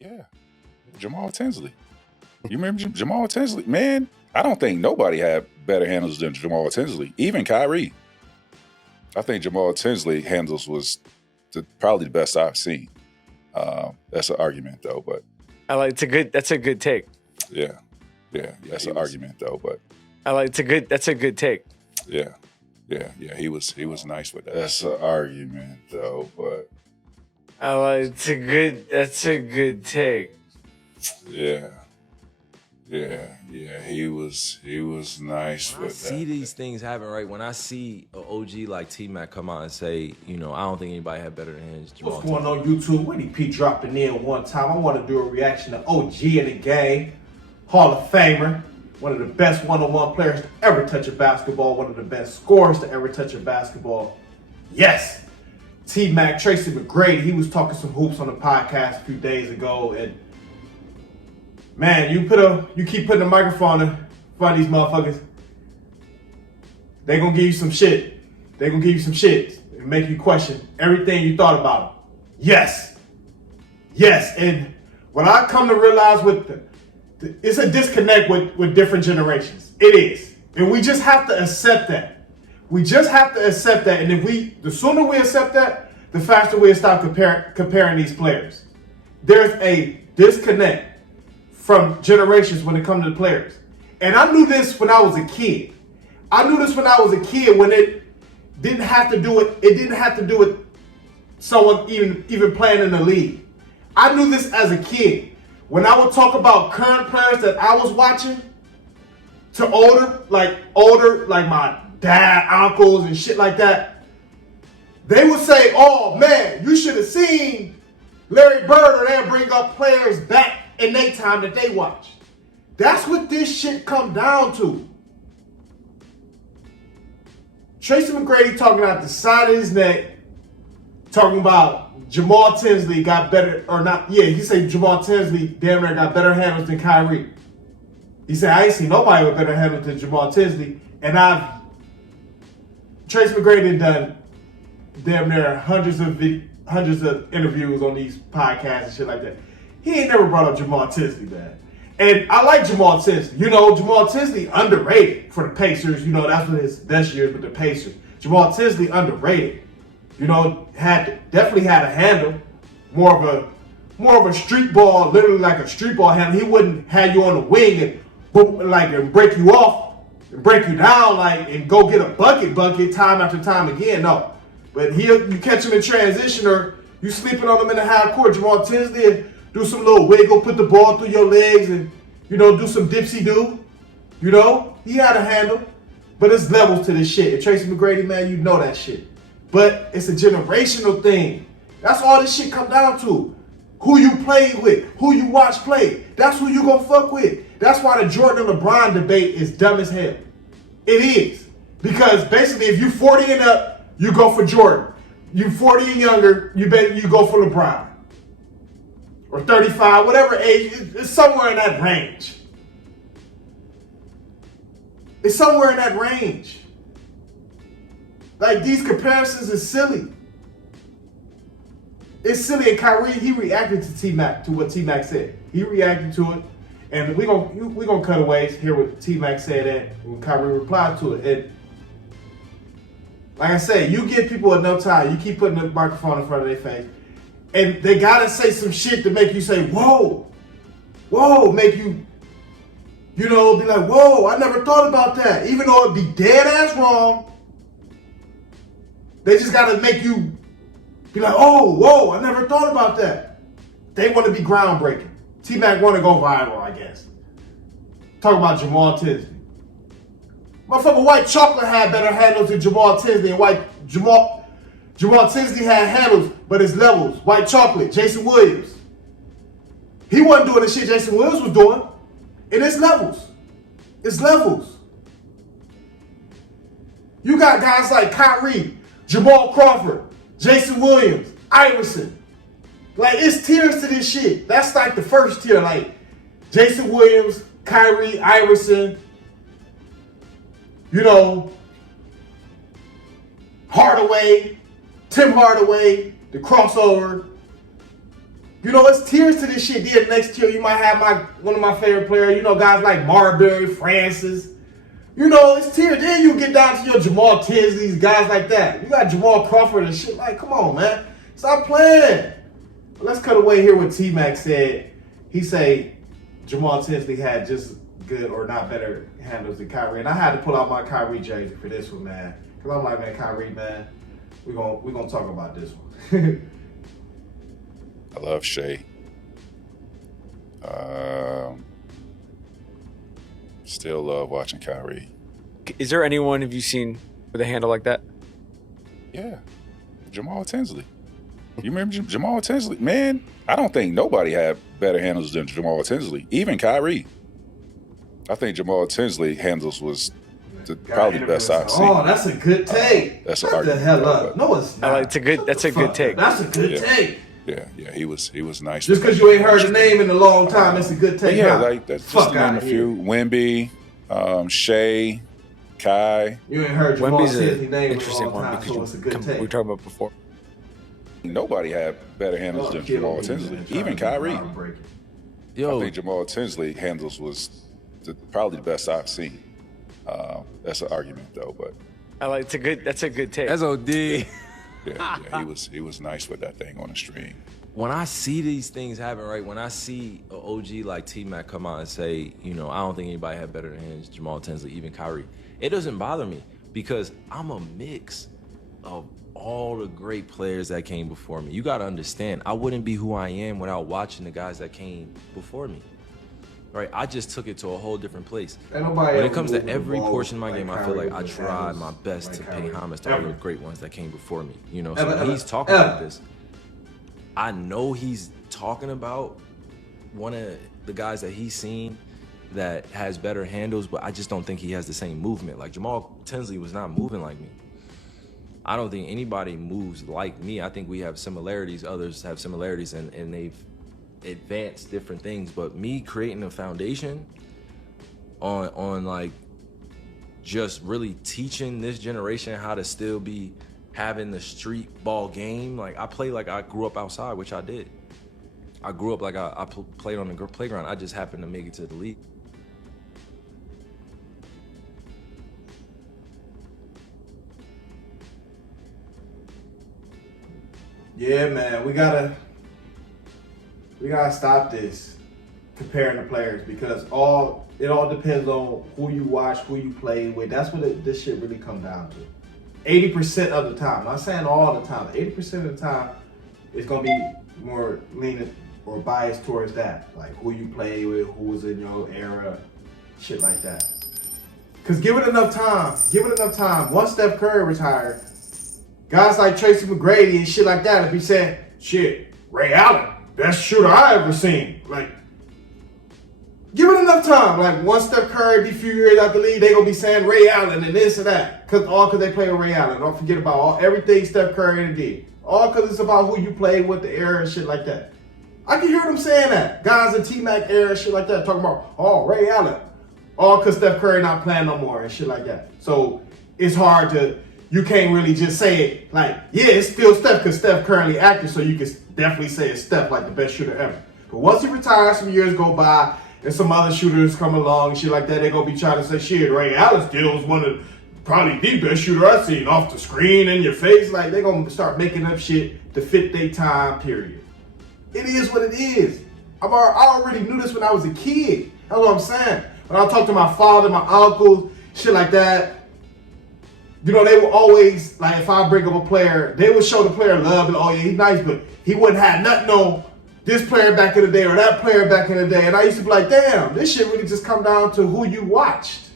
Yeah, Jamaal Tinsley. You remember Jamaal Tinsley? Man, I don't think nobody had better handles than Jamaal Tinsley. Even Kyrie. I think Jamaal Tinsley handles was probably the best I've seen. That's an argument though, but that's a good take. Yeah, that's an argument though, but that's a good take. Yeah, he was nice with that. That's an argument though, but that's a good take. Yeah, he was nice when with I see these things happen, right? When I see an OG like T-Mac come out and say, I don't think anybody had better than him. What's going on YouTube? Winnie P dropping in one time. I want to do a reaction to OG in the game. Hall of Famer. One of the best one-on-one players to ever touch a basketball. One of the best scorers to ever touch a basketball. Yes. T-Mac, Tracy McGrady. He was talking some hoops on the podcast a few days ago. And man, you keep putting a microphone in front of these motherfuckers, they gonna give you some shit. They gonna give you some shit and make you question everything you thought about them. Yes. And what I come to realize it's a disconnect with different generations. It is. And we just have to accept that. And the sooner we accept that, the faster we'll stop comparing these players. There's a disconnect from generations when it comes to the players. And I knew this when I was a kid. When it didn't have to do with someone even playing in the league. I knew this as a kid. When I would talk about current players that I was watching to older, like my dad, uncles, and shit like that, they would say, oh man, you should have seen Larry Bird, or they'll bring up players back in their time that they watch. That's what this shit come down to. Tracy McGrady talking out the side of his neck, talking about Jamaal Tinsley got better, or not, yeah, he said Jamaal Tinsley damn near got better handles than Kyrie. He said, I ain't seen nobody with better handles than Jamaal Tinsley, and Tracy McGrady done damn near hundreds of interviews on these podcasts and shit like that. He ain't never brought up Jamaal Tinsley, man. And I like Jamaal Tinsley. Jamaal Tinsley underrated for the Pacers. That's what his best years with the Pacers. Jamaal Tinsley underrated. Definitely had a handle. More of a street ball, literally like a street ball handle. He wouldn't have you on the wing and boom, and break you off, and break you down, and go get a bucket time after time again. No. But you catch him in transition, or you sleeping on him in the half court, Jamaal Tinsley, and do some little wiggle, put the ball through your legs, and do some dipsy-do. He had a handle. But it's levels to this shit. And Tracy McGrady, man, you know that shit. But it's a generational thing. That's all this shit come down to. Who you play with, who you watch play. That's who you gonna fuck with. That's why the Jordan and LeBron debate is dumb as hell. It is. Because basically, if you 40 and up, you go for Jordan. You 40 and younger, you go for LeBron. Or 35, whatever age, it's somewhere in that range. Like, these comparisons is silly. It's silly, and Kyrie, he reacted to T-Mac, to what T-Mac said. He reacted to it, and we gonna cut away, hear what T-Mac said, and when Kyrie replied to it. And like I said, you give people enough time, you keep putting the microphone in front of their face, and they gotta say some shit to make you say, whoa, make you, be like, whoa, I never thought about that. Even though it'd be dead ass wrong, they just gotta make you be like, oh, whoa, I never thought about that. They want to be groundbreaking. T-Mac want to go viral, I guess. Talk about Jamaal Tinsley. Motherfucker, White Chocolate had better handles than Jamaal Tinsley, and Jamaal Tinsley had handles, but his levels. White Chocolate, Jason Williams. He wasn't doing the shit Jason Williams was doing. And it's levels. You got guys like Kyrie, Jamal Crawford, Jason Williams, Iverson. Like, it's tiers to this shit. That's like the first tier. Like, Jason Williams, Kyrie, Iverson, Hardaway, Tim Hardaway, the crossover. You know, it's tiers to this shit. Then next tier, you might have one of my favorite players. You know, guys like Marbury, Francis. You know, it's tiers. Then you get down to your Jamaal Tinsley, guys like that. You got Jamal Crawford and shit. Like, come on, man. Stop playing. But let's cut away here what T-Mac said. He say Jamaal Tinsley had just good or not better handles than Kyrie. And I had to pull out my Kyrie jersey for this one, man. Because I'm like, man, Kyrie, man, we're gonna talk about this one. I love Shea. Still love watching Kyrie. Is there anyone have you seen with a handle like that? Yeah, Jamaal Tinsley. You remember Jamaal Tinsley? Man, I don't think nobody had better handles than Jamaal Tinsley. Even Kyrie. I think Jamaal Tinsley handles was probably the best I've seen. Oh, that's a good take. That's Shut the hell up. No, it's not. That's a good take. That's a good take. Yeah, he was nice. Just because you ain't heard the name in a long time, it's a good take. Yeah, like that's just to name a few. Wemby, Shea, Kai. You ain't heard Jamaal Wemby's Tinsley's an name in a interesting long one time, because so it's a good take. we were talking about before. Nobody had better handles than Jamaal Tinsley. Even Kyrie. Yo, I think Jamaal Tinsley handles was probably the best I've seen. That's an argument though, but That's a good take. that's OD. yeah, he was nice with that thing on the stream. When I see these things happen, right? When I see an OG like T-Mac come out and say, you know, I don't think anybody had better than him, Jamaal Tinsley, even Kyrie, it doesn't bother me because I'm a mix of all the great players that came before me. You got to understand, I wouldn't be who I am without watching the guys that came before me. Right? I just took it to a whole different place. When it comes to every portion of my game, I feel like I tried my best to pay homage to all the great ones that came before me. You know, so when he's talking like this, I know he's talking about one of the guys that he's seen that has better handles, but I just don't think he has the same movement. Like Jamaal Tinsley was not moving like me. I don't think anybody moves like me. I think we have similarities. Others have similarities, and they've advanced different things. But me creating a foundation on like just really teaching this generation how to still be having the street ball game. Like I play like I grew up outside, which I did. I grew up like I played on the playground. I just happened to make it to the league. Yeah, man, we gotta stop this comparing the players because it all depends on who you watch, who you play with. That's what this shit really comes down to. 80% of the time, I'm not saying all the time, 80% of the time, it's gonna be more leaning or biased towards that, like who you play with, who was in your era, shit like that. Cause give it enough time. Once Steph Curry retired, guys like Tracy McGrady and shit like that would be saying, shit, Ray Allen, best shooter I ever seen. Like, give it enough time. Like, once Steph Curry be a few years out the league, they gonna be saying Ray Allen and this and that. Cause they play with Ray Allen. Don't forget about everything Steph Curry did. All cause it's about who you play with, the era and shit like that. I can hear them saying that. Guys in T-Mac era and shit like that, talking about, oh, Ray Allen. All cause Steph Curry not playing no more and shit like that. So it's hard you can't really just say it like, yeah, it's still Steph because Steph currently active, so you can definitely say it's Steph like the best shooter ever. But once he retires, some years go by, and some other shooters come along and shit like that, they're going to be trying to say, shit, Ray Allen still is one of probably the best shooter I've seen off the screen in your face. Like, they're going to start making up shit to fit their time period. It is what it is. I already knew this when I was a kid. That's what I'm saying. When I talk to my father, my uncles, shit like that, you know, they will always, like, if I bring up a player, they would show the player love and, oh, yeah, he's nice, but he wouldn't have nothing on this player back in the day or that player back in the day. And I used to be like, damn, this shit really just come down to who you watched.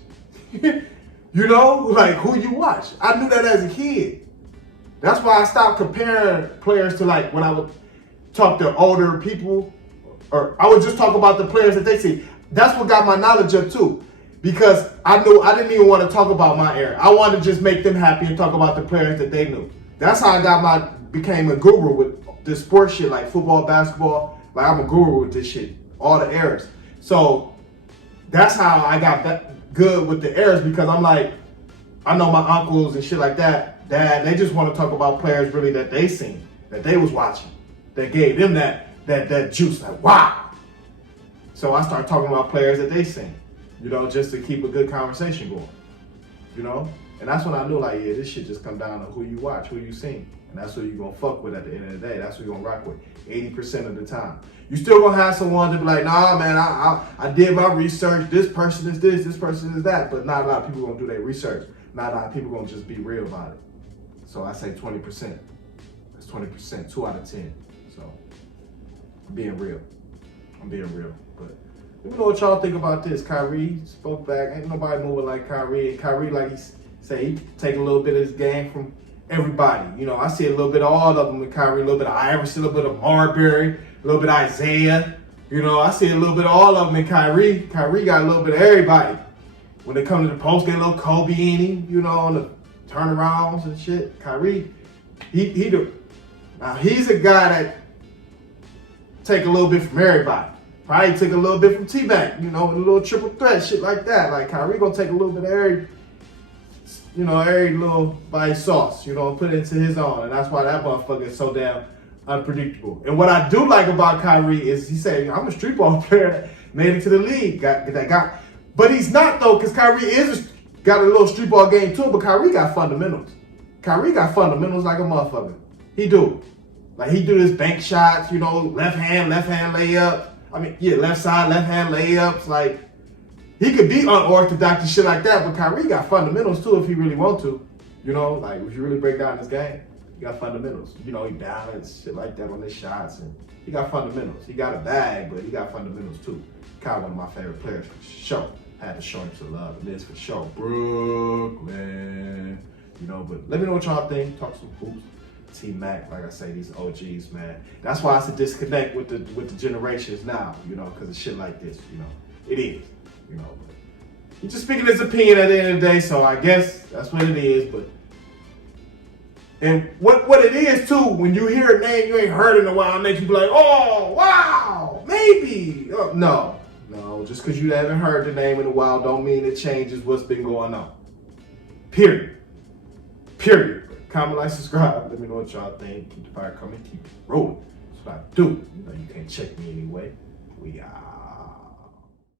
You know, like, who you watched. I knew that as a kid. That's why I stopped comparing players to, like, when I would talk to older people, or I would just talk about the players that they see. That's what got my knowledge up, too. Because I knew I didn't even want to talk about my era. I wanted to just make them happy and talk about the players that they knew. That's how I became a guru with this sports shit, like football, basketball. Like, I'm a guru with this shit, all the eras. So that's how I got that good with the eras, because I'm like, I know my uncles and shit like that, they just want to talk about players really that they seen, that they was watching, that gave them that that juice, like, wow. So I start talking about players that they seen, you know, just to keep a good conversation going, you know? And that's when I knew, like, yeah, this shit just come down to who you watch, who you seen. And that's who you gonna fuck with at the end of the day. That's who you gonna rock with 80% of the time. You still gonna have someone to be like, nah, man, I did my research. This person is this person is that. But not a lot of people gonna do their research. Not a lot of people gonna just be real about it. So I say 20%. That's 20%, 2 out of 10. So I'm being real. But let me know what y'all think about this. Kyrie spoke back. Ain't nobody moving like Kyrie. And Kyrie, like he say, he take a little bit of his game from everybody. You know, I see a little bit of all of them with Kyrie, a little bit of Iverson, a little bit of Marbury, a little bit of Isaiah. You know, I see a little bit of all of them in Kyrie. Kyrie got a little bit of everybody. When it comes to the post, get a little Kobe in him, you know, on the turnarounds and shit. Kyrie, now he's a guy that take a little bit from everybody. Probably took a little bit from T-Mac, you know, a little triple threat, shit like that. Like Kyrie gonna take a little bit of every little bite sauce, you know, put it into his own. And that's why that motherfucker is so damn unpredictable. And what I do like about Kyrie is he said, I'm a street ball player that made it to the league. But he's not though, because Kyrie got a little street ball game too, but Kyrie got fundamentals. Kyrie got fundamentals like a motherfucker. He do. Like he do his bank shots, you know, left hand layup. Left side, left hand layups. Like, he could be unorthodox and shit like that, but Kyrie got fundamentals too if he really want to. You know, like if you really break down his game, he got fundamentals. You know, he balanced shit like that on his shots, and he got fundamentals. He got a bag, but he got fundamentals too. Kyrie, one of my favorite players for sure. Had to show him some love, and this for sure. Brooklyn, you know. But let me know what y'all think. Talk some hoops. T-Mac, like I say, these OGs, man. That's why it's a disconnect with the generations now, you know, because of shit like this, you know. It is, you know. But he's just speaking his opinion at the end of the day, so I guess that's what it is. But and what it is too, when you hear a name you ain't heard in a while, it makes you be like, oh wow, maybe. No, just because you haven't heard the name in a while, don't mean it changes what's been going on. Period. Comment, like, subscribe. Let me know what y'all think. Keep the fire coming. Keep it rolling. That's what I do. You know, you can't check me anyway. We out.